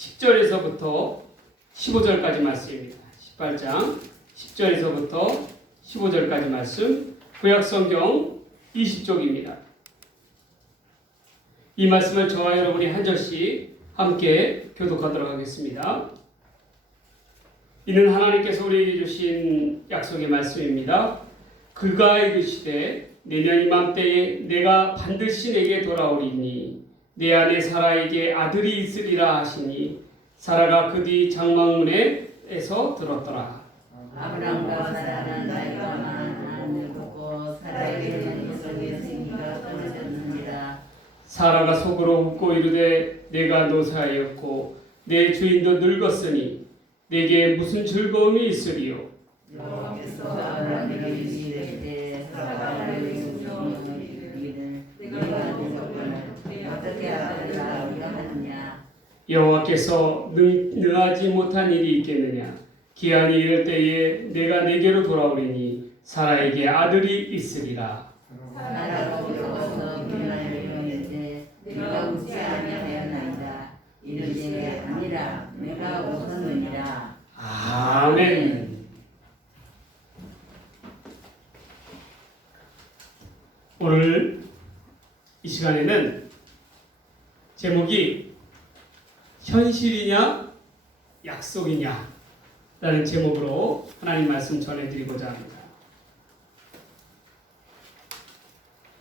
10절에서부터 15절까지 말씀입니다. 18장 10절에서부터 15절까지 말씀, 구약성경 20쪽입니다. 이 말씀을 저와 여러분이 한 절씩 함께 교독하도록 하겠습니다. 이는 하나님께서 우리에게 주신 약속의 말씀입니다. 그가 이르시되 내년 이맘때에 내가 반드시 내게 돌아오리니 내 안에 사라에게 아들이 있으리라 하시니 사라가 그 뒤 장막문에서 들었더라. 아브람과 사라는 나이가 많아 늙었고 사라에게는 이삭의 생기가 떨어졌느니라. 사라가 속으로 웃고 이르되 내가 노사하였고 내 주인도 늙었으니 내게 무슨 즐거움이 있으리요. 여호와께서 아브람에게 이르시되 사라가 이르기를 내가 늙었거늘 어떻게 아들을 낳으려 하느냐. 여호와께서 능하지 못한 일이 있겠느냐. 기한이 이를 때에 내가 내게로 돌아오리니 사라에게 아들이 있으리라. 사라가 웃어서 그날을 이르되 내가 웃지 아니하였나이다. 이르되 아니라 내가 웃었느니라. 아멘. 오늘 이 시간에는 제목이 현실이냐 약속이냐 라는 제목으로 하나님 말씀 전해드리고자 합니다.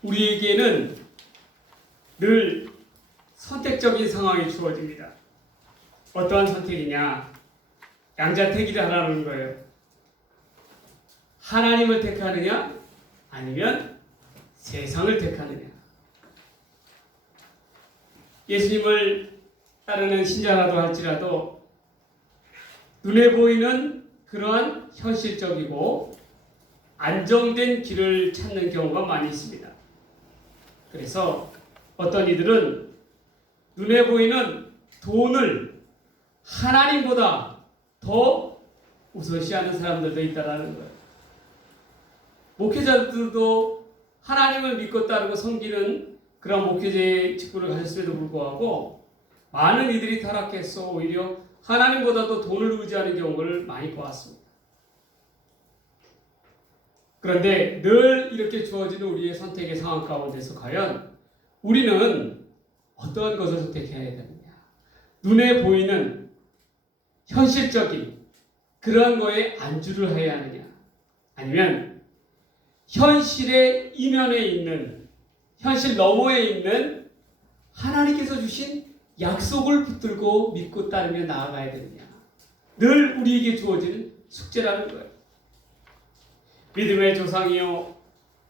우리에게는 늘 선택적인 상황이 주어집니다. 어떠한 선택이냐? 양자택일을 하라는 거예요. 하나님을 택하느냐 아니면 세상을 택하느냐. 예수님을 따르는 신자라도 할지라도 눈에 보이는 그러한 현실적이고 안정된 길을 찾는 경우가 많이 있습니다. 그래서 어떤 이들은 눈에 보이는 돈을 하나님보다 더 우선시하는 사람들도 있다라는 거예요. 목회자들도 하나님을 믿고 따르고 섬기는 그런 목회자의 직분을 가졌음에도 불구하고 많은 이들이 타락해서 오히려 하나님보다도 돈을 의지하는 경우를 많이 보았습니다. 그런데 늘 이렇게 주어지는 우리의 선택의 상황 가운데서 과연 우리는 어떤 것을 선택해야 되느냐? 눈에 보이는 현실적인 그런 거에 안주를 해야 하느냐? 아니면 현실의 이면에 있는, 현실 너머에 있는 하나님께서 주신 약속을 붙들고 믿고 따르며 나아가야 되느냐? 늘 우리에게 주어지는 숙제라는 거예요. 믿음의 조상이요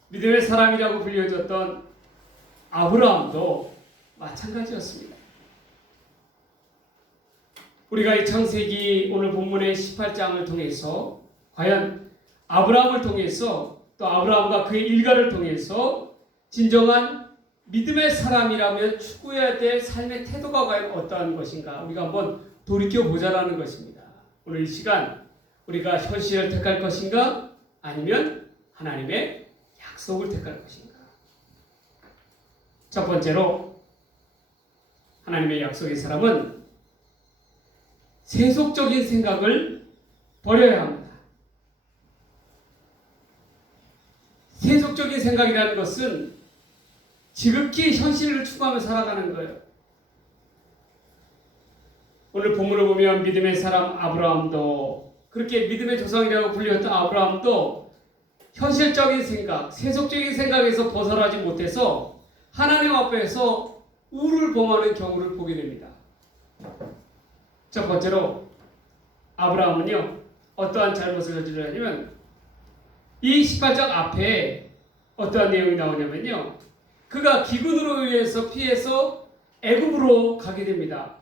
믿음의 사람이라고 불려졌던 아브라함도 마찬가지였습니다. 우리가 이 창세기 오늘 본문의 18장을 통해서 과연 아브라함을 통해서 또 아브라함과 그의 일가를 통해서 진정한 믿음의 사람이라면 추구해야 될 삶의 태도가 과연 어떠한 것인가 우리가 한번 돌이켜보자라는 것입니다. 오늘 이 시간 우리가 현실을 택할 것인가 아니면 하나님의 약속을 택할 것인가. 첫 번째로 하나님의 약속의 사람은 세속적인 생각을 버려야 합니다. 세속적인 생각이라는 것은 지극히 현실을 추구하며 살아가는 거예요. 오늘 본문을 보면 믿음의 사람 아브라함도 그렇게 믿음의 조상이라고 불렸던 아브라함도 현실적인 생각, 세속적인 생각에서 벗어나지 못해서 하나님 앞에서 우를 범하는 경우를 보게 됩니다. 첫 번째로 아브라함은요 어떠한 잘못을 저지르냐면 이 18장 앞에 어떠한 내용이 나오냐면요 그가 기근으로 인해서 피해서 애굽으로 가게 됩니다.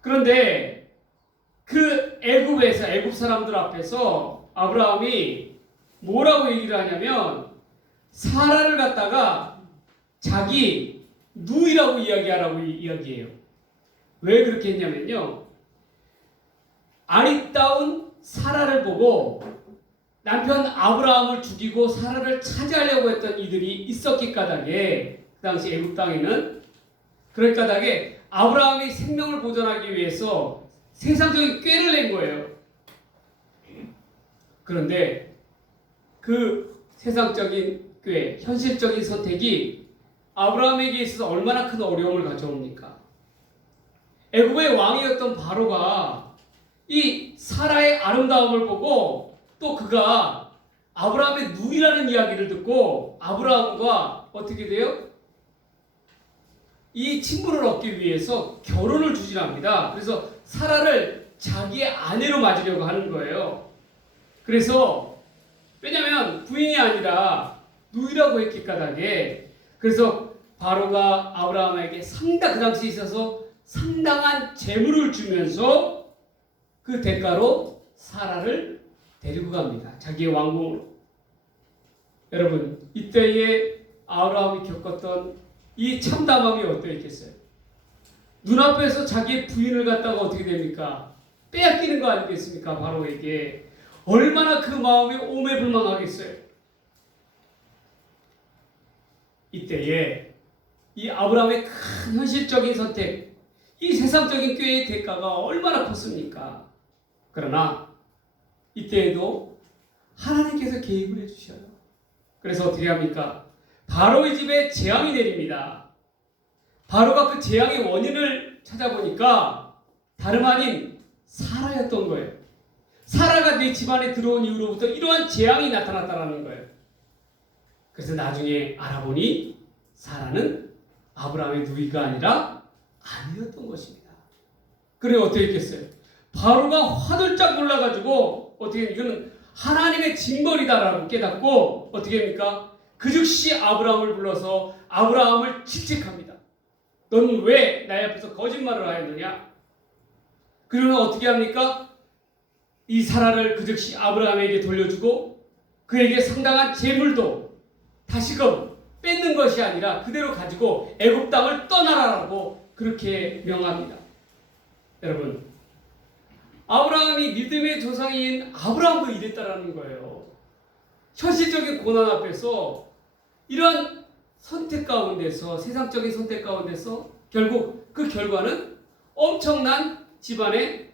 그런데 그 애굽에서 애굽 사람들 앞에서 아브라함이 뭐라고 얘기를 하냐면 사라를 갖다가 자기 누이라고 이야기하라고 이야기해요. 왜 그렇게 했냐면요 아리따운 사라를 보고 남편 아브라함을 죽이고 사라를 차지하려고 했던 이들이 있었기 까닭에 그 당시 애굽 땅에는 그럴 까닭에 아브라함이 생명을 보존하기 위해서 세상적인 꾀를 낸 거예요. 그런데 그 세상적인 꾀, 현실적인 선택이 아브라함에게 있어서 얼마나 큰 어려움을 가져옵니까? 애굽의 왕이었던 바로가 이 사라의 아름다움을 보고 또 그가 아브라함의 누이라는 이야기를 듣고 아브라함과 어떻게 돼요? 이 친분을 얻기 위해서 결혼을 추진합니다. 그래서 사라를 자기의 아내로 맞으려고 하는 거예요. 그래서 왜냐하면 부인이 아니라 누이라고 했기 까닭에 그래서 바로가 아브라함에게 그 당시에 있어서 상당한 재물을 주면서 그 대가로 사라를 데리고 갑니다. 자기의 왕궁으로. 여러분, 이때에 아브라함이 겪었던 이 참담함이 어떠했겠어요? 눈앞에서 자기의 부인을 갖다가 어떻게 됩니까? 빼앗기는 거 아니겠습니까? 바로에게. 얼마나 그 마음이 오매불망하겠어요? 이때에 이 아브라함의 큰 현실적인 선택, 이 세상적인 꾀의 대가가 얼마나 컸습니까? 그러나 이때에도 하나님께서 개입을 해주셔요. 그래서 어떻게 합니까? 바로의 집에 재앙이 내립니다. 바로가 그 재앙의 원인을 찾아보니까 다름 아닌 사라였던 거예요. 사라가 내 집안에 들어온 이후로부터 이러한 재앙이 나타났다는 거예요. 그래서 나중에 알아보니 사라는 아브라함의 누이가 아니라 아내였던 것입니다. 그래 어떻게 했겠어요? 바로가 화들짝 놀라가지고 어떻게 이거는 하나님의 징벌이다라고 깨닫고 어떻게 합니까? 그 즉시 아브라함을 불러서 아브라함을 질책합니다. 너는 왜 나의 앞에서 거짓말을 하였느냐? 그러면 어떻게 합니까? 이 사라를 그 즉시 아브라함에게 돌려주고 그에게 상당한 재물도 다시금 뺏는 것이 아니라 그대로 가지고 애굽 땅을 떠나라라고 그렇게 명합니다. 여러분, 아브라함이 믿음의 조상인 아브라함도 이랬다라는 거예요. 현실적인 고난 앞에서 이런 선택 가운데서 세상적인 선택 가운데서 결국 그 결과는 엄청난 집안에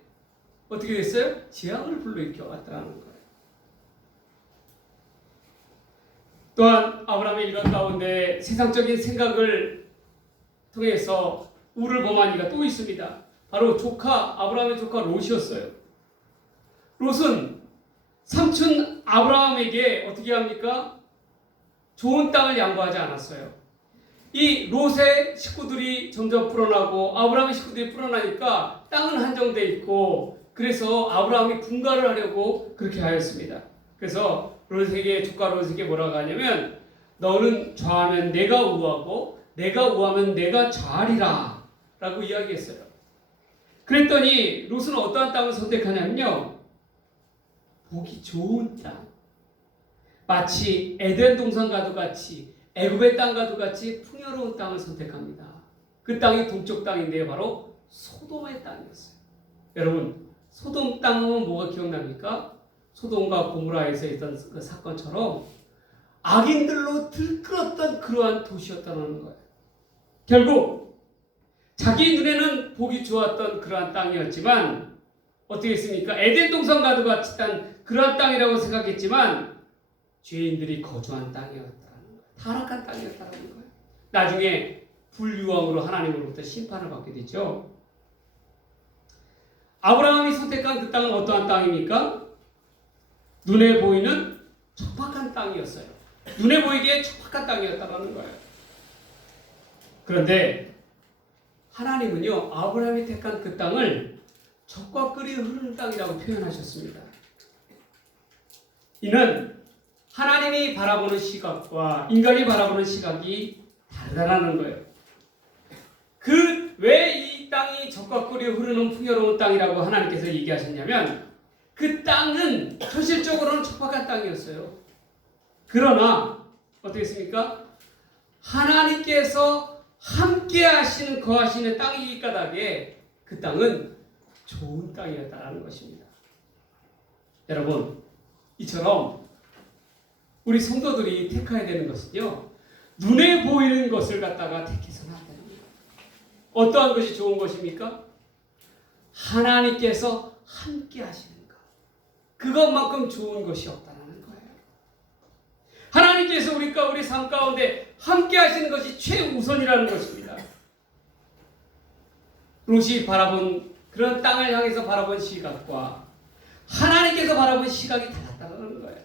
어떻게 됐어요? 재앙을 불러일으켜 왔다는 거예요. 또한 아브라함의 이런 가운데 세상적인 생각을 통해서 우를 범한 이가 또 있습니다. 바로 아브라함의 조카 롯이었어요. 롯은 삼촌 아브라함에게 어떻게 합니까? 좋은 땅을 양보하지 않았어요. 이 롯의 식구들이 점점 불어나고 아브라함의 식구들이 불어나니까 땅은 한정돼 있고 그래서 아브라함이 분가를 하려고 그렇게 하였습니다. 그래서 조카 롯에게 뭐라고 하냐면 너는 좌하면 내가 우하고 내가 우하면 내가 좌하리라 라고 이야기했어요. 그랬더니 롯은 어떠한 땅을 선택하냐면요, 보기 좋은 땅, 마치 에덴 동산과도 같이 애굽의 땅과도 같이 풍요로운 땅을 선택합니다. 그 땅이 동쪽 땅인데 바로 소돔의 땅이었어요. 여러분, 소돔 땅은 뭐가 기억납니까? 소돔과 고모라에서 있던 그 사건처럼 악인들로 들끓었던 그러한 도시였다는 거예요. 결국 자기 눈에는 보기 좋았던 그러한 땅이었지만 어떻게 했습니까? 에덴 동산과도 같이 딴 그러한 땅이라고 생각했지만 죄인들이 거주한 땅이었다는 거예요. 타락한 땅이었다는 거예요. 나중에 불유황으로 하나님으로부터 심판을 받게 되죠. 아브라함이 선택한 그 땅은 어떠한 땅입니까? 눈에 보이는 척박한 땅이었어요. 눈에 보이기에 척박한 땅이었다는 거예요. 그런데 하나님은요, 아브라함이 택한 그 땅을 젖과 꿀이 흐르는 땅이라고 표현하셨습니다. 이는 하나님이 바라보는 시각과 인간이 바라보는 시각이 다르다는 거예요. 왜 이 땅이 젖과 꿀이 흐르는 풍요로운 땅이라고 하나님께서 얘기하셨냐면 그 땅은 현실적으로는 척박한 땅이었어요. 그러나 어떻게 했습니까? 하나님께서 함께 하시는 거하시는 땅이기 까닭에 그 땅은 좋은 땅이었다는 것입니다. 여러분, 이처럼 우리 성도들이 택해야 되는 것은요, 눈에 보이는 것을 갖다가 택해서는 안 됩니다. 어떠한 것이 좋은 것입니까? 하나님께서 함께 하시는 것. 그것만큼 좋은 것이 없다는 거예요. 하나님께서 우리 삶 가운데 함께 하시는 것이 최우선이라는 것입니다. 롯이 바라본 그런 땅을 향해서 바라본 시각과 하나님께서 바라본 시각이 달랐다는 거예요.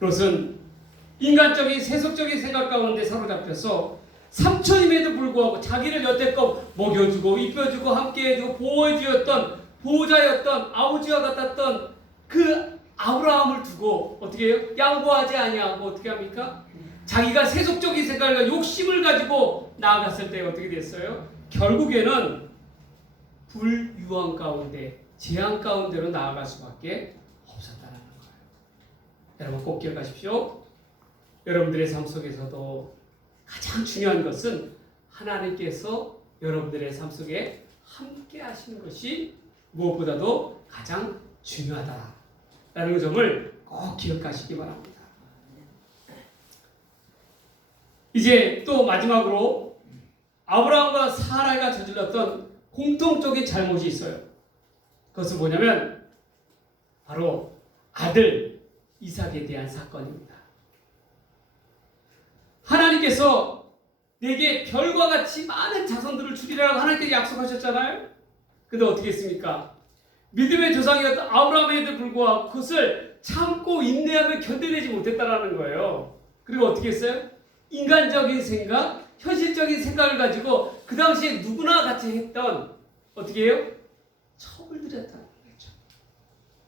롯은 인간적인 세속적인 생각 가운데 사로잡혀서 삼촌임에도 불구하고 자기를 여태껏 먹여주고 입혀주고 함께해주고 보호해주었던 보호자였던 아버지와 같았던 그 아브라함을 두고 어떻게 해요? 양보하지 아니하고 어떻게 합니까? 자기가 세속적인 생각과 욕심을 가지고 나아갔을 때 어떻게 됐어요? 결국에는 불유한 가운데 재앙 가운데로 나아갈 수밖에 없었다는 거예요. 여러분 꼭 기억하십시오. 여러분들의 삶 속에서도 가장 중요한 것은 하나님께서 여러분들의 삶 속에 함께 하시는 것이 무엇보다도 가장 중요하다라는 점을 꼭 기억하시기 바랍니다. 이제 또 마지막으로 아브라함과 사라가 저질렀던 공통적인 잘못이 있어요. 그것은 뭐냐면 바로 아들 이삭에 대한 사건입니다. 하나님께서 내게 별과 같이 많은 자손들을 주리라고 하나님께서 약속하셨잖아요. 근데 어떻게 했습니까? 믿음의 조상이었던 아브라함에도 불구하고 그것을 참고 인내하며 견뎌내지 못했다라는 거예요. 그리고 어떻게 했어요? 인간적인 생각, 현실적인 생각을 가지고 그 당시에 누구나 같이 했던 어떻게 해요? 첩을 들였다는 거죠.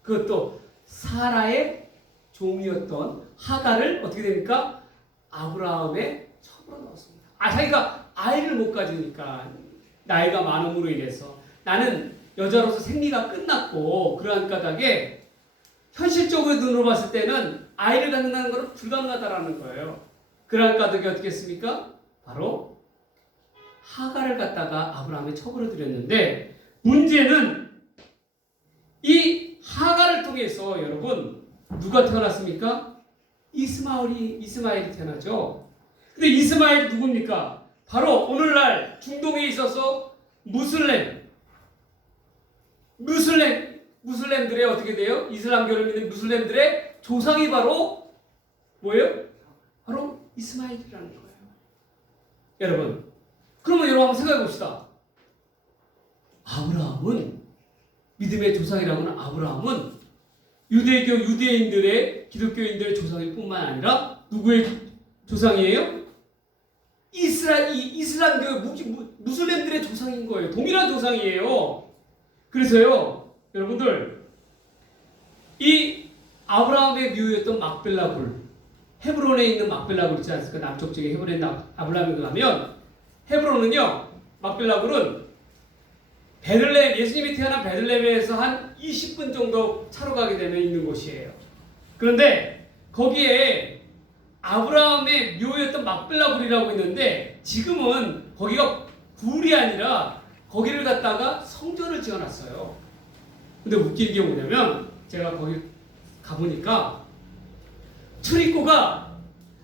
그것도 사라의 종이었던 하갈을 어떻게 됩니까? 아브라함의 첩으로 넣었습니다. 자기가 아이를 못 가지니까 나이가 많음으로 인해서 나는 여자로서 생리가 끝났고 그러한 까닭에 현실적으로 눈으로 봤을 때는 아이를 갖는다는 것은 불가능하다라는 거예요. 그러한 까닭에 어떻게 했습니까? 바로 하갈을 갖다가 아브라함의 첩으로 들였는데 문제는 이 하갈을 통해서 여러분 누가 태어났습니까? 이스마엘이 태어나죠. 근데 이스마엘이 누굽니까? 바로 오늘날 중동에 있어서 무슬림들의 어떻게 돼요? 이슬람교를 믿는 무슬림들의 조상이 바로 뭐예요? 바로 이스마엘이라는 거예요. 여러분, 그러면 여러분 한번 생각해 봅시다. 아브라함은 믿음의 조상이라고 하는 아브라함은 유대교 유대인들의 기독교인들의 조상일 뿐만 아니라 누구의 조상이에요? 이슬람교 무슬림들의 조상인 거예요. 동일한 조상이에요. 그래서요, 여러분들 이 아브라함의 묘였던 막벨라 굴, 헤브론에 있는 막벨라 굴 있지 않습니까? 남쪽 쪽에 헤브론에 있는 아브라함에 가면 헤브론은요, 막벨라 굴은 베들레헴, 예수님이 태어난 베들레헴에서 한 20분 정도 차로 가게 되면 있는 곳이에요. 그런데 거기에 아브라함의 묘였던 막벨라 굴이라고 있는데 지금은 거기가 굴이 아니라 거기를 갖다가 성전을 지어놨어요. 근데 웃긴 게 뭐냐면 제가 거기 가보니까 출입구가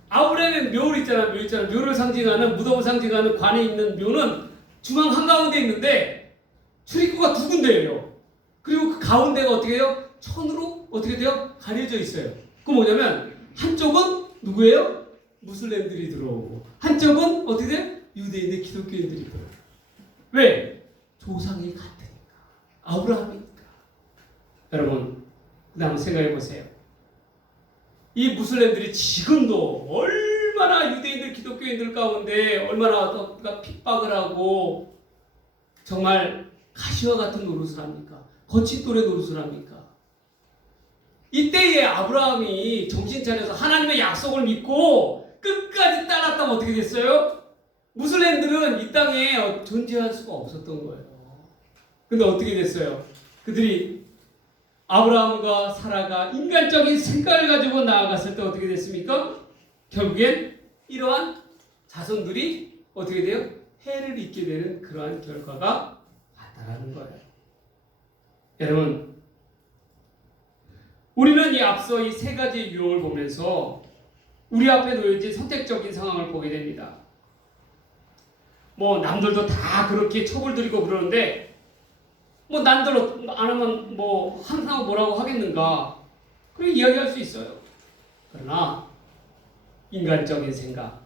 아브라함의 묘를 있잖아요. 묘를 상징하는 무덤을 상징하는 관에 있는 묘는 중앙 한가운데 있는데 출입구가 두 군데예요. 그리고 그 가운데가 어떻게 해요? 천으로 어떻게 돼요? 가려져 있어요. 그 뭐냐면 한쪽은 누구예요? 무슬림들이 들어오고 한쪽은 어떻게 돼요? 유대인들 기독교인들이 들어오고. 왜? 조상이 같으니까. 아브라함이니까. 여러분, 그 다음 생각해 보세요. 이 무슬림들이 지금도 얼마나 유대인들 기독교인들 가운데 얼마나 핍박을 하고 정말 가시와 같은 노릇을 합니까? 거친 돌의 노릇을 합니까? 이때에 아브라함이 정신 차려서 하나님의 약속을 믿고 끝까지 따랐다면 어떻게 됐어요? 무슬림들은 이 땅에 존재할 수가 없었던 거예요. 근데 어떻게 됐어요? 그들이 아브라함과 사라가 인간적인 생각을 가지고 나아갔을 때 어떻게 됐습니까? 결국엔 이러한 자손들이 어떻게 돼요? 해를 입게 되는 그러한 결과가 왔다라는 거예요. 여러분, 우리는 이 앞서 이 세 가지의 유형을 보면서 우리 앞에 놓여진 선택적인 상황을 보게 됩니다. 뭐 남들도 다 그렇게 첩을 들이고 그러는데 뭐 남들 안 하면 뭐 항상 뭐라고 하겠는가? 그렇게 이야기할 수 있어요. 그러나 인간적인 생각,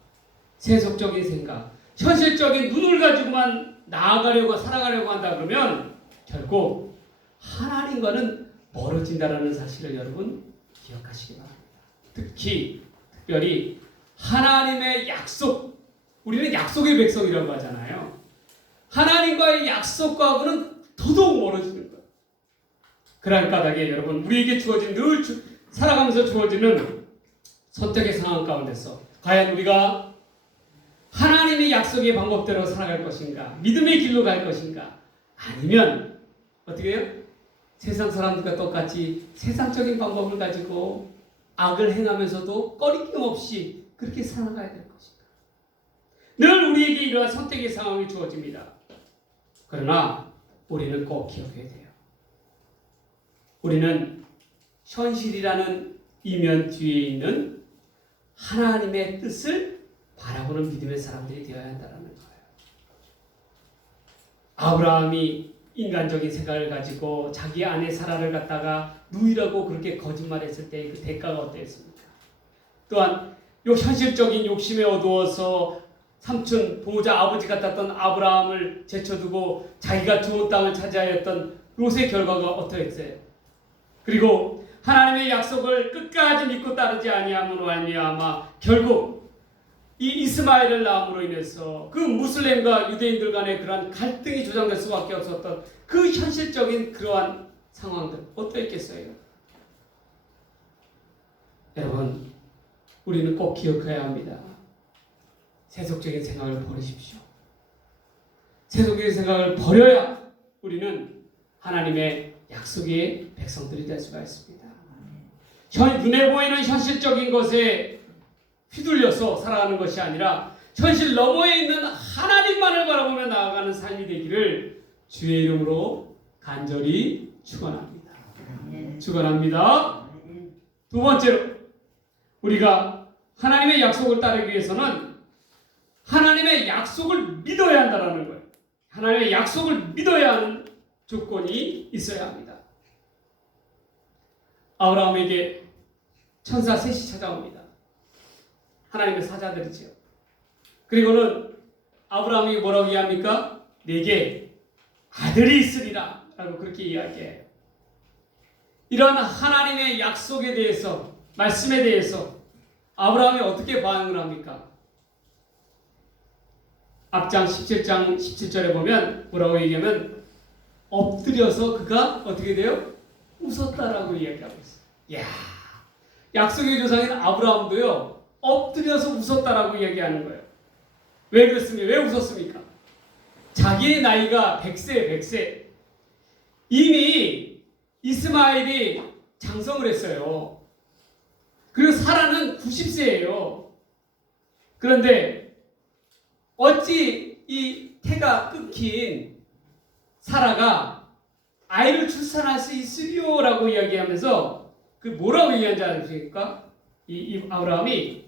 세속적인 생각, 현실적인 눈을 가지고만 나아가려고 살아가려고 한다 그러면 결국 하나님과는 멀어진다라는 사실을 여러분 기억하시기 바랍니다. 특별히 하나님의 약속, 우리는 약속의 백성이라고 하잖아요. 하나님과의 약속과는 더더욱 멀어지는 거예요. 그러한 까닭에 여러분 우리에게 주어진 늘 살아가면서 주어지는 선택의 상황 가운데서 과연 우리가 하나님의 약속의 방법대로 살아갈 것인가, 믿음의 길로 갈 것인가, 아니면 어떻게 해요? 세상 사람들과 똑같이 세상적인 방법을 가지고 악을 행하면서도 꺼리낌 없이 그렇게 살아가야 될 것인가. 늘 우리에게 이러한 선택의 상황이 주어집니다. 그러나 우리는 꼭 기억해야 돼요. 우리는 현실이라는 이면 뒤에 있는 하나님의 뜻을 바라보는 믿음의 사람들이 되어야 한다는 거예요. 아브라함이 인간적인 생각을 가지고 자기 아내 사라를 갖다가 누이라고 그렇게 거짓말했을 때 그 대가가 어땠습니까? 또한 현실적인 욕심에 어두워서 삼촌 보호자 아버지 같았던 아브라함을 제쳐두고 자기가 좋은 땅을 차지하여 했던 롯의 결과가 어떠했어요? 그리고 하나님의 약속을 끝까지 믿고 따르지 아니함으로 말미암아 결국 이 이스마엘을 낳음으로 인해서 그 무슬림과 유대인들 간의 그러한 갈등이 조장될 수밖에 없었던 그 현실적인 그러한 상황들 어떠했겠어요? 여러분 우리는 꼭 기억해야 합니다. 세속적인 생각을 버리십시오. 세속적인 생각을 버려야 우리는 하나님의 약속의 백성들이 될 수가 있습니다. 눈에 보이는 현실적인 것에 휘둘려서 살아가는 것이 아니라 현실 너머에 있는 하나님만을 바라보며 나아가는 삶이 되기를 주의 이름으로 간절히 축원합니다. 축원합니다. 두 번째로 우리가 하나님의 약속을 따르기 위해서는 하나님의 약속을 믿어야 한다는 거예요. 하나님의 약속을 믿어야 하는 조건이 있어야 합니다. 아브라함에게 천사 셋이 찾아옵니다. 하나님의 사자들이지요. 그리고는 아브라함이 뭐라고 이야기합니까? 내게 아들이 있으리라 라고 그렇게 이야기해요. 이런 하나님의 약속에 대해서 말씀에 대해서 아브라함이 어떻게 반응을 합니까? 앞장 17장 17절에 보면 뭐라고 얘기하면 엎드려서 그가 어떻게 돼요? 웃었다라고 이야기하고 있어요. 이야, 약속의 조상인 아브라함도요 엎드려서 웃었다라고 이야기하는 거예요. 왜 그랬습니까? 왜 웃었습니까? 자기의 나이가 100세 이미 이스마엘이 장성을 했어요. 그리고 사라는 90세예요. 그런데 어찌 이 태가 끊긴 사라가 아이를 출산할 수 있으리요라고 이야기하면서 그 뭐라고 얘기한지 아십니까? 이 아브라함이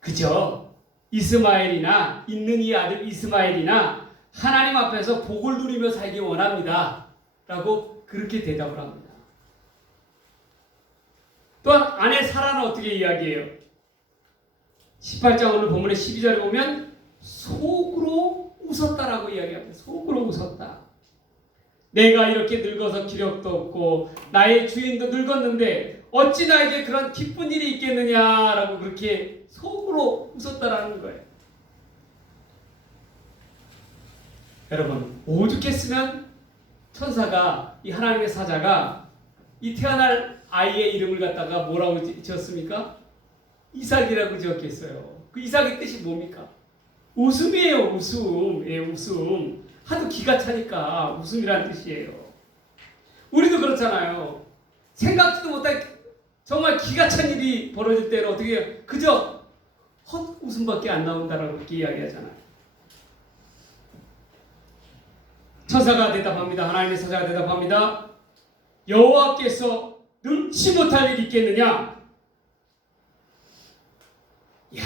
그저 이스마엘이나 있는 이 아들 이스마엘이나 하나님 앞에서 복을 누리며 살기 원합니다 라고 그렇게 대답을 합니다. 또한 아내 사라는 어떻게 이야기해요? 18장 오늘 본문의 12절에 보면 속으로 웃었다라고 이야기합니다. 속으로 웃었다. 내가 이렇게 늙어서 기력도 없고 나의 주인도 늙었는데 어찌 나에게 그런 기쁜 일이 있겠느냐라고 그렇게 속으로 웃었다라는 거예요. 여러분 오죽했으면 천사가 이 하나님의 사자가 이 태어날 아이의 이름을 갖다가 뭐라고 지었습니까? 이삭이라고 지었겠어요. 그 이삭의 뜻이 뭡니까? 웃음이에요. 웃음. 예, 웃음. 하도 기가 차니까 웃음이라는 뜻이에요. 우리도 그렇잖아요. 생각지도 못할 정말 기가 찬 일이 벌어질 때는 어떻게 해요? 그저 헛웃음밖에 안 나온다라고 그렇게 이야기하잖아요. 천사가 대답합니다. 하나님의 사자가 대답합니다. 여호와께서 능치 못할 일이 있겠느냐? 이야,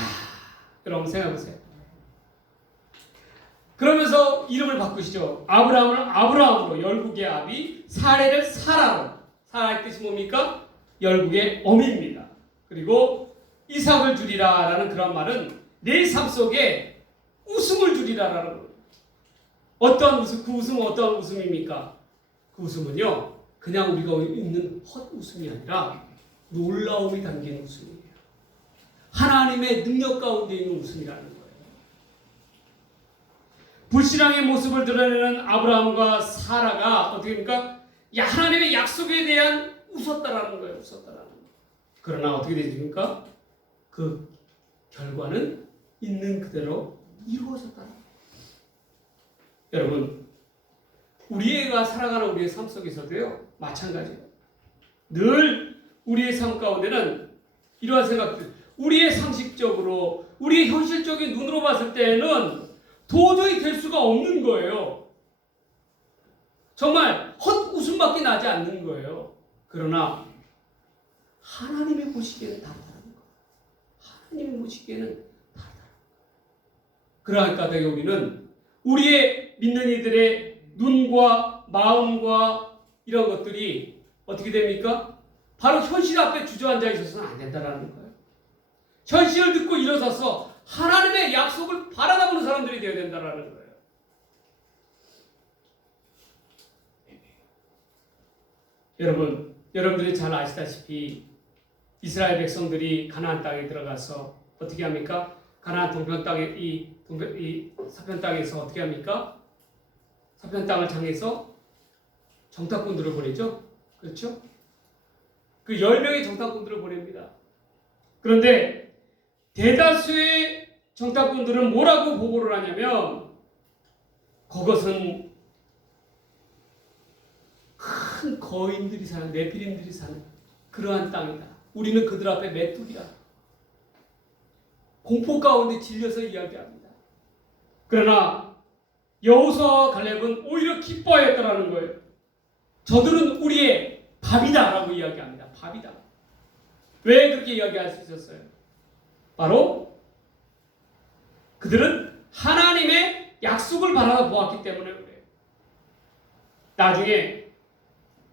여러분 생각해보세요. 그러면서 이름을 바꾸시죠. 아브라함을 아브라함으로, 열국의 아비, 사레를 사라로. 사라의 뜻이 뭡니까? 열국의 어미입니다. 그리고 이삭을 주리라 라는 그런 말은 내 삶 속에 웃음을 주리라라는 거예요. 어떠한 웃음, 그 웃음은 어떠한 웃음입니까? 그 웃음은요, 그냥 우리가 있는 헛웃음이 아니라 놀라움이 담긴 웃음이에요. 하나님의 능력 가운데 있는 웃음이라는 거예요. 불신앙의 모습을 드러내는 아브라함과 사라가 어떻게 됩니까? 하나님의 약속에 대한 웃었다라는 거예요. 웃었다라는 거예요. 그러나 어떻게 되십니까? 그 결과는 있는 그대로 이루어졌다. 여러분, 우리가 살아가는 우리의 삶 속에서도요, 마찬가지예요. 늘 우리의 삶 가운데는 이러한 생각들, 우리의 상식적으로, 우리의 현실적인 눈으로 봤을 때는 도저히 될 수가 없는 거예요. 정말 헛웃음밖에 나지 않는 거예요. 그러나 하나님이 보시기에는 다르다는 거예요. 하나님이 보시기에는 다르다. 그러니까 우리는 우리의 믿는 이들의 눈과 마음과 이런 것들이 어떻게 됩니까? 바로 현실 앞에 주저앉아 있어서는 안 된다는 거예요. 현실을 듣고 일어서서 하나님의 약속을 바라다보는 사람들이 되어야 된다는 거예요. 여러분, 여러분들이 잘 아시다시피 이스라엘 백성들이 가나안 땅에 들어가서 어떻게 합니까? 가나안 동편 땅에 이 서편 땅에서 어떻게 합니까? 서편 땅을 향해서 정탐꾼들을 보내죠. 그렇죠? 그 10명의 정탐꾼들을 보냅니다. 그런데 대다수의 정탐꾼들은 뭐라고 보고를 하냐면 그것은 큰 거인들이 사는, 네피림들이 사는 그러한 땅이다. 우리는 그들 앞에 메뚜기다. 공포 가운데 질려서 이야기합니다. 그러나 여호수아와 갈렙은 오히려 기뻐하였다라는 거예요. 저들은 우리의 밥이다라고 이야기합니다. 밥이다. 왜 그렇게 이야기할 수 있었어요? 바로 그들은 하나님의 약속을 바라다 보았기 때문에 그래요. 나중에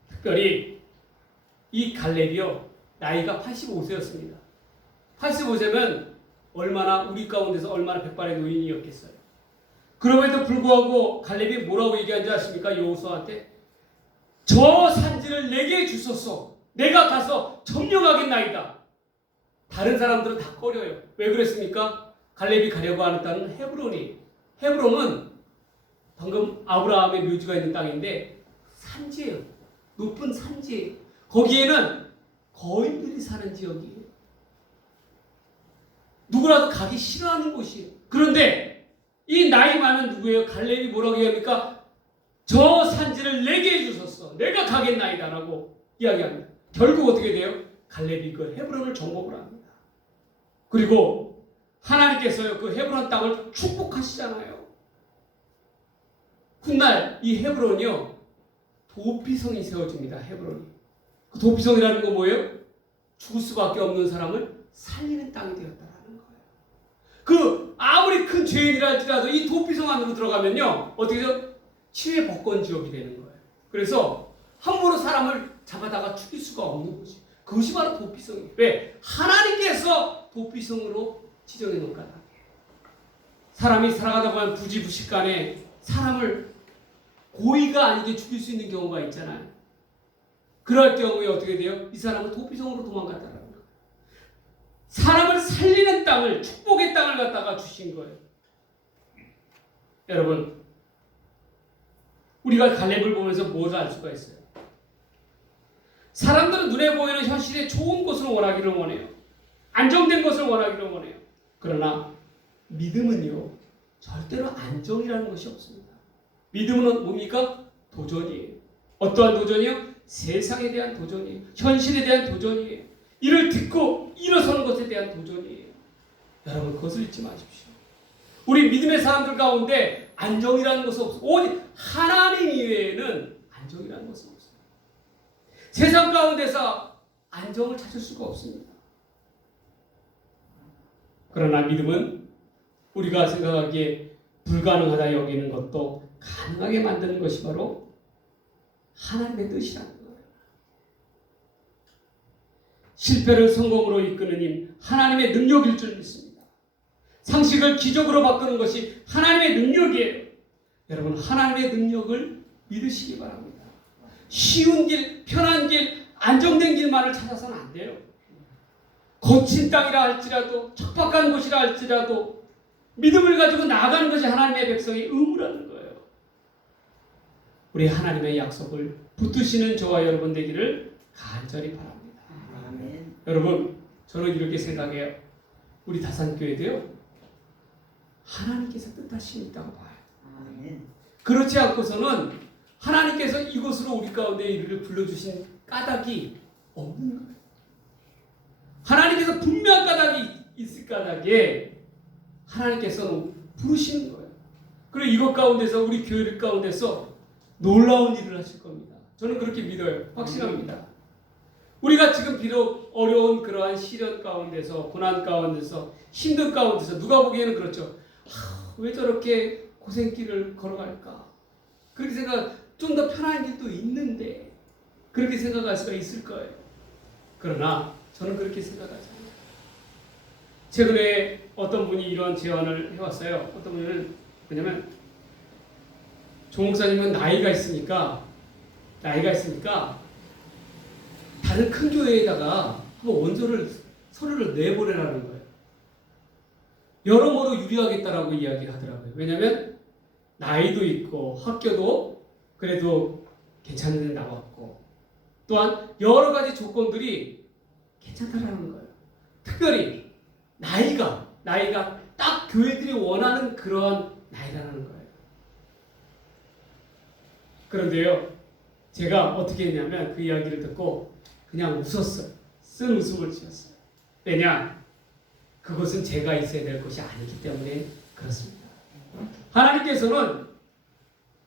특별히 이 갈렙이요, 나이가 85세였습니다. 85세면 얼마나 우리 가운데서 얼마나 백발의 노인이었겠어요. 그럼에도 불구하고 갈렙이 뭐라고 얘기한지 아십니까? 여호수아한테 저 산지를 내게 주소서. 내가 가서 점령하겠나이다. 다른 사람들은 다 꺼려요. 왜 그랬습니까? 갈렙이 가려고 하는 땅은 헤브론이. 헤브론은 방금 아브라함의 묘지가 있는 땅인데 산지예요. 높은 산지예요. 거기에는 거인들이 사는 지역이에요. 누구라도 가기 싫어하는 곳이에요. 그런데 이 나이 많은 누구예요? 갈렙이 뭐라고 얘기합니까? 저 산지를 내게 해주소서. 내가 가겠나이다 라고 이야기합니다. 결국 어떻게 돼요? 갈렙이 그 헤브론을 정복을 합니다. 그리고 하나님께서요, 그 헤브론 땅을 축복하시잖아요. 훗날 이 헤브론이요, 도피성이 세워집니다. 헤브론이. 그 도피성이라는 건 뭐예요? 죽을 수밖에 없는 사람을 살리는 땅이 되었다라는 거예요. 그 아무리 큰 죄인이라 할지라도 이 도피성 안으로 들어가면요, 어떻게 돼요? 치유의 복권 지역이 되는 거예요. 그래서 함부로 사람을 잡아다가 죽일 수가 없는 거지. 그것이 바로 도피성이에요. 왜? 하나님께서 도피성으로 지정해 놓은 거다. 사람이 살아가다 보면 부지부식간에 사람을 고의가 아니게 죽일 수 있는 경우가 있잖아요. 그럴 경우에 어떻게 돼요? 이 사람은 도피성으로 도망갔다는 거예요. 사람을 살리는 땅을, 축복의 땅을 갖다가 주신 거예요. 여러분, 우리가 갈렙을 보면서 무엇을 알 수가 있어요? 사람들은 눈에 보이는 현실에 좋은 것을 원하기를 원해요. 안정된 것을 원하기를 원해요. 그러나 믿음은요, 절대로 안정이라는 것이 없습니다. 믿음은 뭡니까? 도전이에요. 어떠한 도전이요? 세상에 대한 도전이에요. 현실에 대한 도전이에요. 이를 듣고 일어서는 것에 대한 도전이에요. 여러분, 그것을 잊지 마십시오. 우리 믿음의 사람들 가운데 안정이라는 것은 없어요. 오직 하나님 이외에는 안정이라는 것은 없어요. 세상 가운데서 안정을 찾을 수가 없습니다. 그러나 믿음은 우리가 생각하기에 불가능하다 여기는 것도 가능하게 만드는 것이 바로 하나님의 뜻이라는 거예요. 실패를 성공으로 이끄는 힘, 하나님의 능력일 줄 믿습니다. 상식을 기적으로 바꾸는 것이 하나님의 능력이에요. 여러분, 하나님의 능력을 믿으시기 바랍니다. 쉬운 길, 편한 길, 안정된 길만을 찾아서는 안 돼요. 거친 땅이라 할지라도, 척박한 곳이라 할지라도 믿음을 가지고 나아가는 것이 하나님의 백성의 의무라는 거예요. 우리 하나님의 약속을 붙드시는 저와 여러분 되기를 간절히 바랍니다. 아멘. 여러분, 저는 이렇게 생각해요. 우리 다산교회도요, 하나님께서 뜻하심이 있다고 봐요. 아멘. 그렇지 않고서는 하나님께서 이곳으로 우리 가운데 이를 불러주신 까닭이 없는 거예요. 하나님께서 분명한 까닭이 있을 까닭에 하나님께서는 부르시는 거예요. 그리고 이것 가운데서 우리 교회 가운데서 놀라운 일을 하실 겁니다. 저는 그렇게 믿어요. 확신합니다. 우리가 지금 비록 어려운 그러한 시련 가운데서, 고난 가운데서, 힘든 가운데서 누가 보기에는 그렇죠. 왜 저렇게 고생길을 걸어갈까? 그렇게 생각, 좀 더 편한 길도 있는데 그렇게 생각할 수가 있을 거예요. 그러나 저는 그렇게 생각하지 않아요. 최근에 어떤 분이 이런 제안을 해왔어요. 어떤 분은 뭐냐면, 조 목사님은 나이가 있으니까 다른 큰 교회에다가 한번 원조를 서류를 내보내라는 거예요. 여러모로 유리하겠다라고 이야기하더라고요. 왜냐하면 나이도 있고 학교도 그래도 괜찮은 데 나왔고 또한 여러 가지 조건들이 괜찮다라는 거예요. 특별히 나이가 딱 교회들이 원하는 그런 나이라는 거예요. 그런데요, 제가 어떻게 했냐면 그 이야기를 듣고 그냥 웃었어요. 쓴 웃음을 지었어요. 왜냐? 그것은 제가 있어야 될 것이 아니기 때문에 그렇습니다. 하나님께서는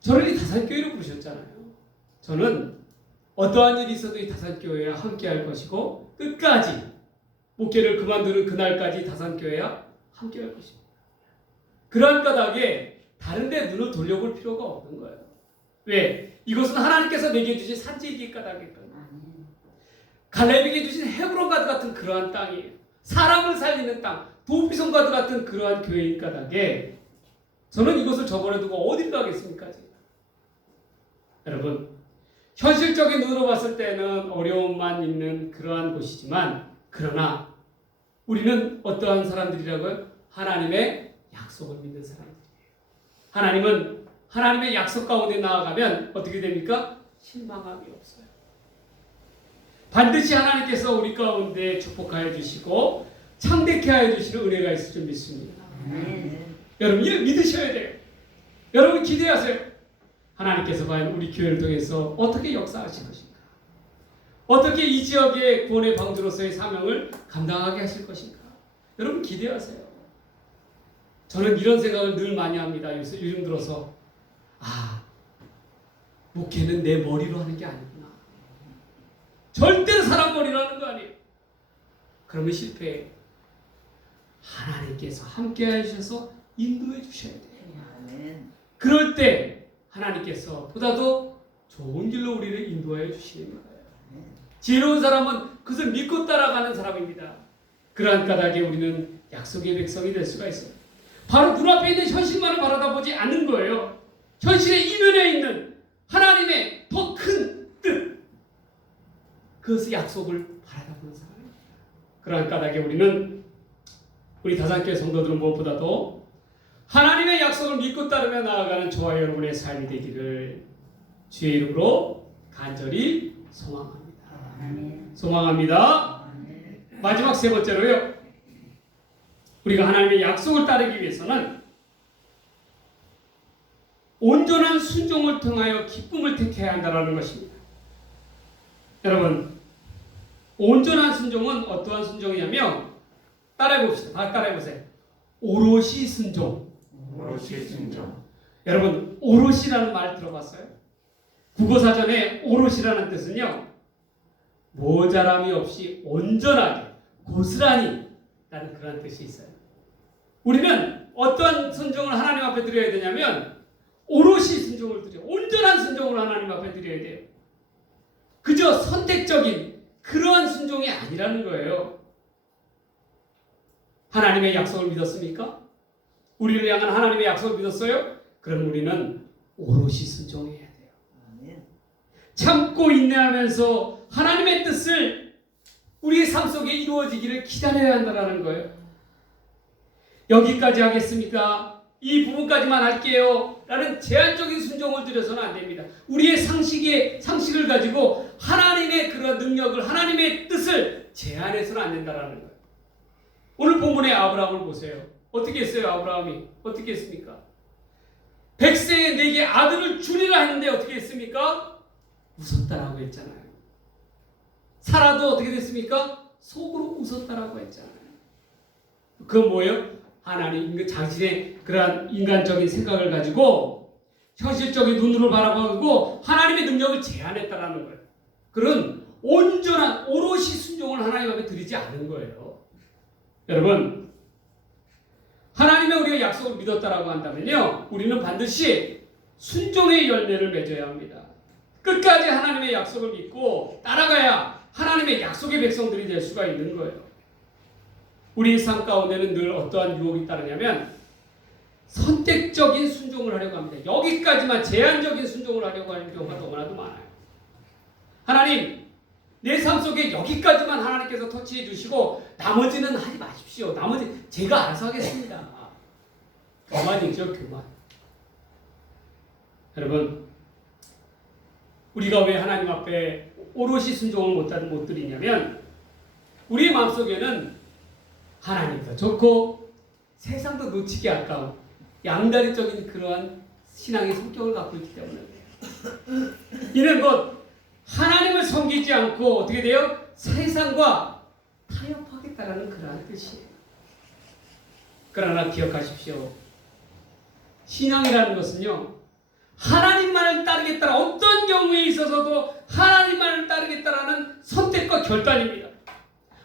저를 이 다산교회로 부르셨잖아요. 저는 어떠한 일이 있어도 이 다산교회와 함께 할 것이고 끝까지 목회를 그만두는 그날까지 다산교회와 함께 할 것입니다. 그러한 까닭에 다른 데 눈을 돌려볼 필요가 없는 거예요. 왜? 이것은 하나님께서 내게 주신 산지이기 까닭이거든요. 갈렙에게 주신 헤브론가드 같은 그러한 땅이에요. 사람을 살리는 땅, 도피성가드 같은 그러한 교회인 까닭에 저는 이것을 저버려 두고 어딜 가겠습니까? 제가. 여러분, 현실적인 눈으로 봤을 때는 어려움만 있는 그러한 곳이지만 그러나 우리는 어떠한 사람들이라고요? 하나님의 약속을 믿는 사람들이에요. 하나님은 하나님의 약속 가운데 나아가면 어떻게 됩니까? 실망함이 없어요. 반드시 하나님께서 우리 가운데 축복하여 주시고 창대케 하여 주시는 은혜가 있을 줄 믿습니다. 여러분, 이를 믿으셔야 돼요. 여러분, 기대하세요. 하나님께서 과연 우리 교회를 통해서 어떻게 역사하실 것인가? 어떻게 이 지역의 구원의 방주로서의 사명을 감당하게 하실 것인가? 여러분, 기대하세요. 저는 이런 생각을 늘 많이 합니다. 요즘 들어서 목회는 내 머리로 하는 게 아니구나. 절대로 사람 머리로 하는 거 아니에요. 그러면 실패해요. 하나님께서 함께 해주셔서 인도해 주셔야 돼요. 그럴 때 하나님께서 보다도 좋은 길로 우리를 인도하여 주시는 거예요. 지혜로운 사람은 그것을 믿고 따라가는 사람입니다. 그러한 까닭에 우리는 약속의 백성이 될 수가 있어요. 바로 눈앞에 있는 현실만을 바라다보지 않는 거예요. 현실의 이면에 있는 하나님의 더 큰 뜻, 그것의 약속을 바라다보는 사람입니다. 그러한 까닭에 우리 다산교회 성도들은 무엇보다도 하나님의 약속을 믿고 따르며 나아가는 저와 여러분의 삶이 되기를 주의 이름으로 간절히 소망합니다. 소망합니다. 마지막 세 번째로요, 우리가 하나님의 약속을 따르기 위해서는 온전한 순종을 통하여 기쁨을 택해야 한다는 것입니다. 여러분, 온전한 순종은 어떠한 순종이냐면, 따라해봅시다. 다 따라해보세요. 오롯이 순종. 오롯이 순종. 여러분, 오롯이라는 말 들어봤어요? 국어사전에 오롯이라는 뜻은요, 모자람이 없이 온전하게, 고스란히 라는 그런 뜻이 있어요. 우리는 어떤 순종을 하나님 앞에 드려야 되냐면 오롯이 순종을 드려. 온전한 순종을 하나님 앞에 드려야 돼요. 그저 선택적인 그러한 순종이 아니라는 거예요. 하나님의 약속을 믿었습니까? 우리를 향한 하나님의 약속을 믿었어요? 그럼 우리는 오롯이 순종해야 돼요. 참고 인내하면서 하나님의 뜻을 우리의 삶 속에 이루어지기를 기다려야 한다는 거예요. 여기까지 하겠습니다. 이 부분까지만 할게요. 라는 제한적인 순종을 들여서는 안 됩니다. 우리의 상식을 가지고 하나님의 그런 능력을, 하나님의 뜻을 제한해서는 안 된다는 거예요. 오늘 본문의 아브라함을 보세요. 어떻게 했어요? 아브라함이 어떻게 했습니까? 100세에 내게 아들을 주리라 했는데 어떻게 했습니까? 웃었다라고 했잖아요. 사라도 어떻게 됐습니까? 속으로 웃었다라고 했잖아요. 그건 뭐예요? 하나님 자신의 그러한 인간적인 생각을 가지고 현실적인 눈으로 바라보고 하나님의 능력을 제한했다라는 거예요. 그런 온전한 오롯이 순종을 하나님 앞에 드리지 않은 거예요. 여러분, 하나님의 우리가 약속을 믿었다라고 한다면요, 우리는 반드시 순종의 열매를 맺어야 합니다. 끝까지 하나님의 약속을 믿고 따라가야 하나님의 약속의 백성들이 될 수가 있는 거예요. 우리의 삶 가운데는 늘 어떠한 유혹이 따르냐면 선택적인 순종을 하려고 합니다. 여기까지만 제한적인 순종을 하려고 하는 경우가 너무나도 많아요. 하나님, 내 삶 속에 여기까지만 하나님께서 터치해 주시고 나머지는 하지 마십시오. 나머지 제가 알아서 하겠습니다. 교만이죠, 교만. 여러분, 우리가 왜 하나님 앞에 오롯이 순종을 못 드리냐면 우리의 마음속에는 하나님도 좋고 세상도 놓치기 아까운 양다리적인 그러한 신앙의 성격을 갖고 있기 때문에 이는 곧 하나님을 섬기지 않고 어떻게 돼요? 세상과 타협하겠다라는 그러한 뜻이에요. 그러나 기억하십시오. 신앙이라는 것은요, 하나님만을 따르겠다라, 어떤 경우에 있어서도 하나님만을 따르겠다라는 선택과 결단입니다.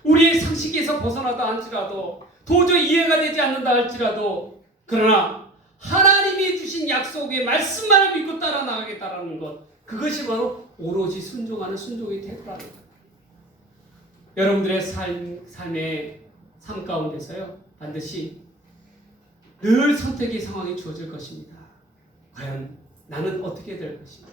우리의 상식에서 벗어나다 할지라도, 도저히 이해가 되지 않는다 할지라도, 그러나 하나님이 주신 약속의 말씀만을 믿고 따라 나가겠다라는 것, 그것이 바로 오로지 순종하는 순종의 태도라는 것. 여러분들의 삶의 삶 가운데서요, 반드시 늘 선택의 상황이 주어질 것입니다. 과연 나는 어떻게 될 것인가?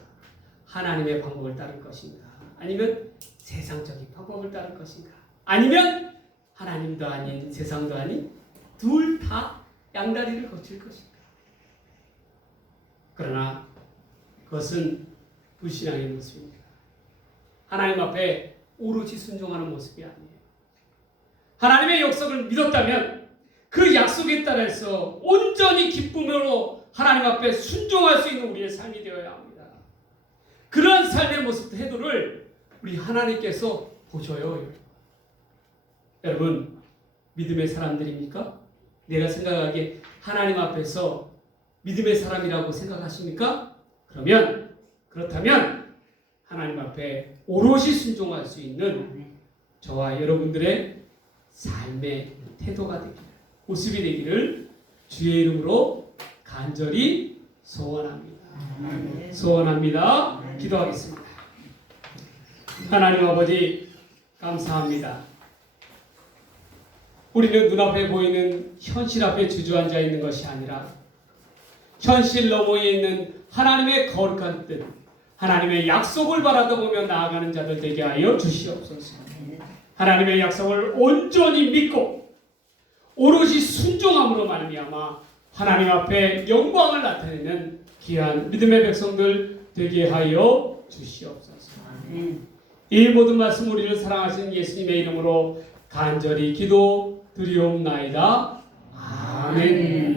하나님의 방법을 따를 것인가? 아니면 세상적인 방법을 따를 것인가? 아니면 하나님도 아닌 세상도 아닌 둘 다 양다리를 거칠 것인가? 그러나 그것은 불신앙의 모습입니다. 하나님 앞에 오롯이 순종하는 모습이 아니에요. 하나님의 약속을 믿었다면 그 약속에 따라서 온전히 기쁨으로 하나님 앞에 순종할 수 있는 우리의 삶이 되어야 합니다. 그런 삶의 모습, 태도를 우리 하나님께서 보셔요. 여러분, 믿음의 사람들입니까? 내가 생각하기에 하나님 앞에서 믿음의 사람이라고 생각하십니까? 그렇다면 하나님 앞에 오롯이 순종할 수 있는 저와 여러분들의 삶의 태도가 되기를, 모습이 되기를 주의 이름으로 간절히 소원합니다. 소원합니다. 기도하겠습니다. 하나님 아버지, 감사합니다. 우리는 눈앞에 보이는 현실 앞에 주저앉아 있는 것이 아니라 현실 너머에 있는 하나님의 거룩한 뜻, 하나님의 약속을 바라보며 나아가는 자들 되게 하여 주시옵소서. 하나님의 약속을 온전히 믿고 오롯이 순종함으로 말미암아 하나님 앞에 영광을 나타내는 귀한 믿음의 백성들 되게 하여 주시옵소서. 이 모든 말씀 우리를 사랑하시는 예수님의 이름으로 간절히 기도 드리옵나이다. 아멘.